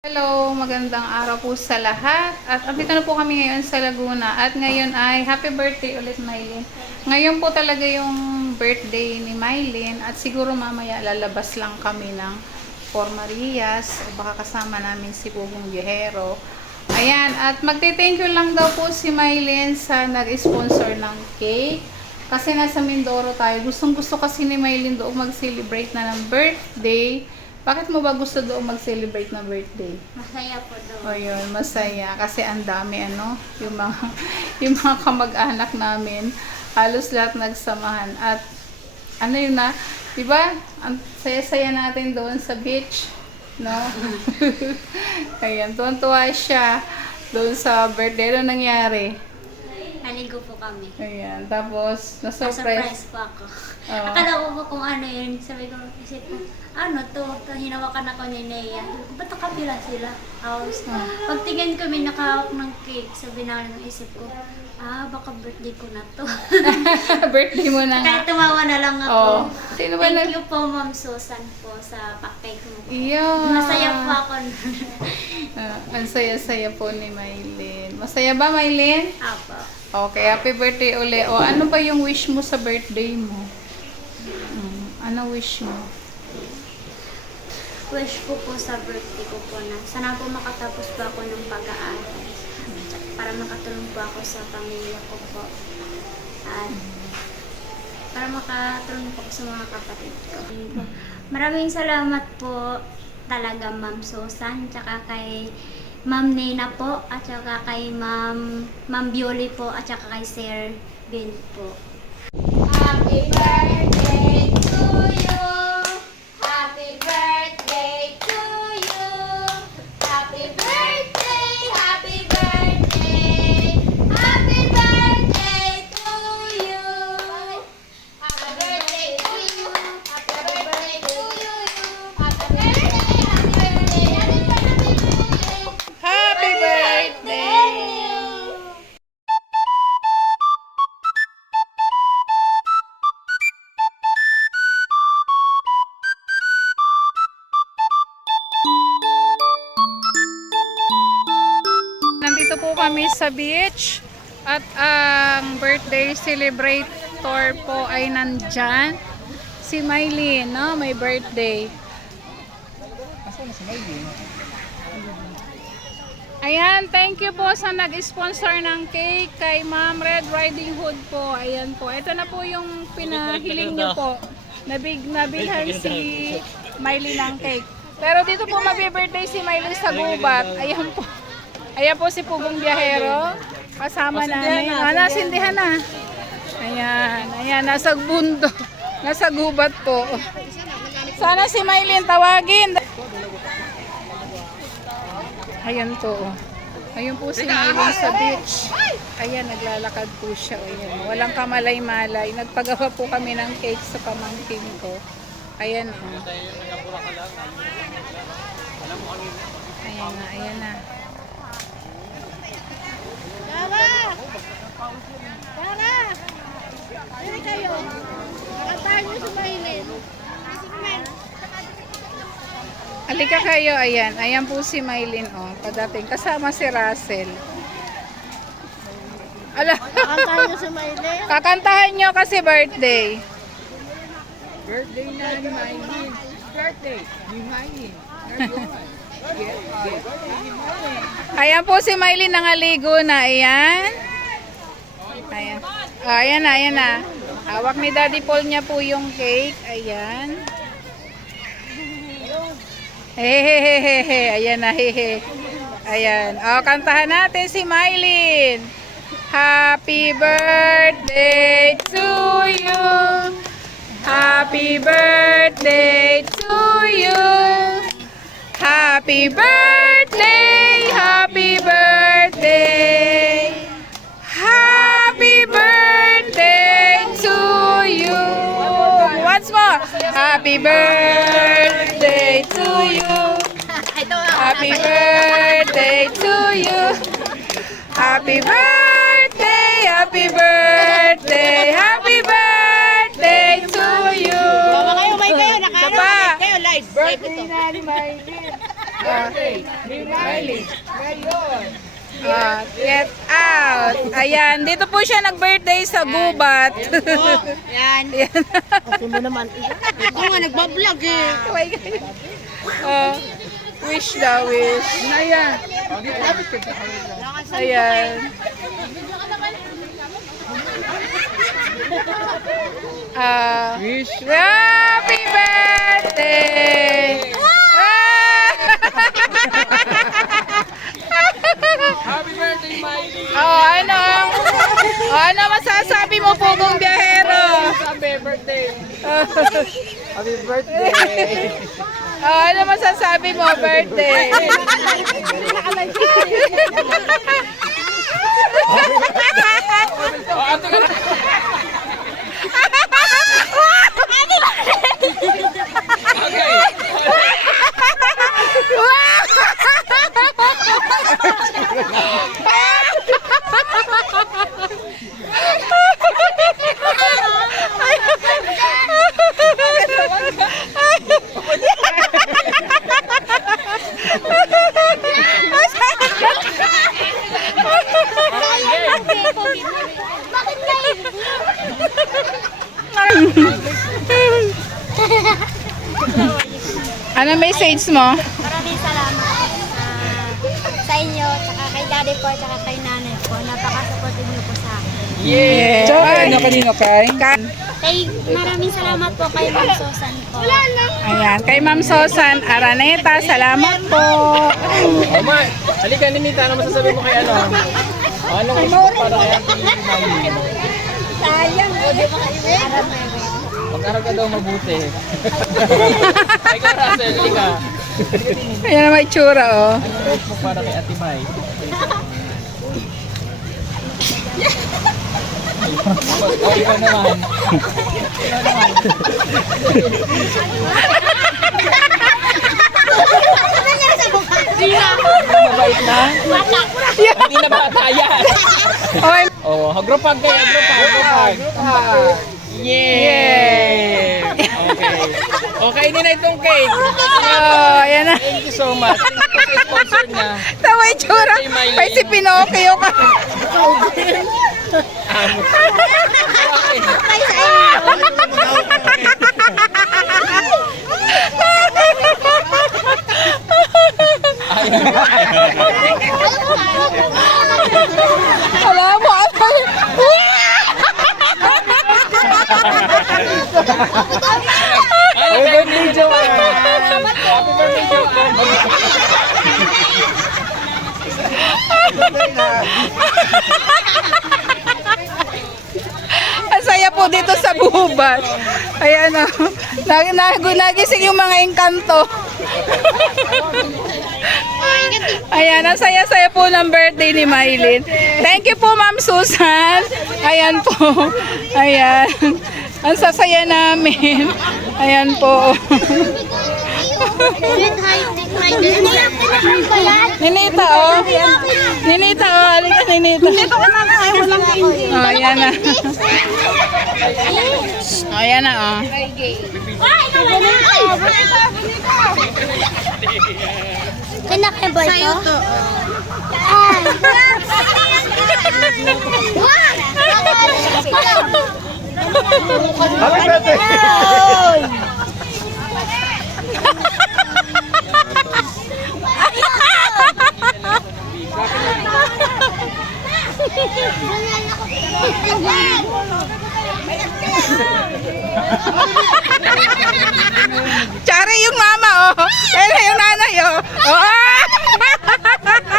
Hello, magandang araw po sa lahat. At andito na po kami ngayon sa Laguna. At ngayon ay happy birthday ulit, Mylene. Ngayon po talaga yung birthday ni Mylene. At siguro mamaya lalabas lang kami ng Por Marias. O baka kasama namin si Bubong Viajero. Ayan, at magte-thank you lang daw po si Mylene sa nag-sponsor ng cake. Kasi nasa Mindoro tayo. Gustong gusto kasi ni Mylene doon mag-celebrate na ng birthday. Bakit mo ba gusto doon mag-celebrate na birthday? Masaya po O doon. yun, masaya. Kasi ang dami, ano, yung mga, yung mga kamag-anak namin, halos lahat nagsamahan. At, ano yun na, di ba? Ang saya-saya natin doon sa beach, no? Ayan, tuwan-tuwa siya doon sa birthday. Ano nangyari? Naligo po kami. Ayan, tapos, na-surprise. Na-surprise po ako. Oo. Akala ko po kung ano yun. Sabi ko, isip ko, ano to? to hinawakan ako ni Nea. Ko, Ba't nakapila sila? Tapos, Ah. pagtingin ko, may nakahawak ng cake. Sabi na ng isip ko, ah, baka birthday ko na to. birthday mo na nga. Kaya tumawa na lang ako. Oo. Sino ba Thank nag- you po, Ma'am Susan po, sa pa-cake mo. Iyon. Masaya po ako. Ah, ang saya-saya po ni Maylin. Masaya ba, Maylin? Apo. Okay, happy birthday uli. O, ano ba yung wish mo sa birthday mo? Mm, ano wish mo? Wish ko po sa birthday ko po na sana po makatapos po ako ng pag-aaral para makatulong po ako sa pamilya ko po at para makatulong po ako sa mga kapatid ko. Maraming salamat po talaga Ma'am Susan tsaka kay Ma'am Nina po at tsaka kay Ma'am Ma'am Bioli po at tsaka kay Sir Ben po. Happy birthday po kami sa beach at ang birthday celebrator po ay nandyan. Si Mylene, no? May birthday. Ayan, thank you po sa nag-sponsor ng cake kay Ma'am Red Riding Hood po. Ayan po. Ito na po yung pinahiling nyo po. Nabig, nabilhan si Miley ng cake. Pero dito po mabi-birthday si Miley sa gubat. Ayan po. Ayan po si Pugong Biyahero. Kasama namin. Ah, nasindihan na. Ayan. Ayan, nasa bundo. Nasa gubat po. Sana si Maylin tawagin. Ayan po. oh. Ayun po si Maylin sa beach. Ayan, naglalakad po siya. Ayan. Walang kamalay-malay. Nagpagawa po kami ng cake sa pamangkin ko. Ayan. Oh. Ayan na, ayan na. Tara! Tara! Dili kayo. Nakantahan niyo si Maylin. Halika kayo, ayan. Ayan po si Maylin, oh. Padating. Kasama si Russell. Ala, Nakantahan niyo si Maylin. kakantahan nyo kasi birthday. Birthday na ni Maylin. Birthday ni Maylin. Ayan po si Maylin nangaligo na. Ayan. Ayan. Oh, ayan na, ayan na. Hawak ni Daddy Paul niya po yung cake. Ayan. Hehehehe. Ayan na, hehe. Ayan. O, kantahan natin si Maylin. Happy birthday to you. Happy birthday to you. Happy birthday, happy birthday. Happy birthday to you. Once more. Happy birthday to you. Happy birthday to you. Happy birthday, happy birthday, happy birthday to you. Baka kayo, may kayo. Isa Nakaano, pa. may kayo. Live. Live ito. Birthday na ni Maylin. Miley. Ngayon. Ah, get out. Ayan, dito po siya nag-birthday sa Gubat. Yan. Ayan. Okay mo naman. Ikaw nga nagbablog eh. Ah, wish daw, wish. Naya. Ayan. Ah, Wish. happy birthday! Ah! Happy birthday, Miley. oh, ano? Oh, ano masasabi mo po kung biyahero? Happy birthday. Happy birthday. Oh, ano masasabi mo, birthday? Okay. Bakit kayo? ano message mo? Maraming salamat ah, sa inyo, tsaka kay daddy po, tsaka kay nanay po. Napaka-supportive niyo po sa akin. Yeah. So, ano kanino kay? Kay, maraming salamat po kay Ma'am Susan po. Ayan, kay Ma'am Sosan Araneta, salamat po. Oh, ma. Halika, Ninita. Ano masasabi mo kay ano? Oh, Anong mo para kay Auntie Miley? Sayang, hindi ba kayo Mag-aral ka daw mabuti. Ikaw, Russell. Halika. Ayan ang may tsura, oh. Wish mo para kay Ate Mai? Oh, ikaw naman. Mabait na? Hindi na bata yan. Oh, agrupag kayo, agrupag, agrupag. Yay! Okay. Okay, din na itong cake. Oh, ayan na. Thank you so much. Thank you sa sponsor niya. Ito may tsura. Kay Miley. Kay si Pinocchio ka. Amo. Alam mo, ano? Happy birthday, Joanne! Happy saya po dito sa bubat. Ayan o. Nag, nag, nagising yung mga engkanto. Ayan, ang saya-saya po ng birthday ni Maylin. Thank you po, Ma'am Susan. Ayan po. Ayan. Ang sasaya namin. Ayan po. Ninita, oh. Ninita, oh. Halika, Ninita. Ninita ka na. Ay, walang Oh, ayan na. Oh, ayan na, oh. Kinakain ba ito? Sa'yo to. Ay. Happy birthday! Tsari yung mama, oh. Ayan yung nanay, oh. oh.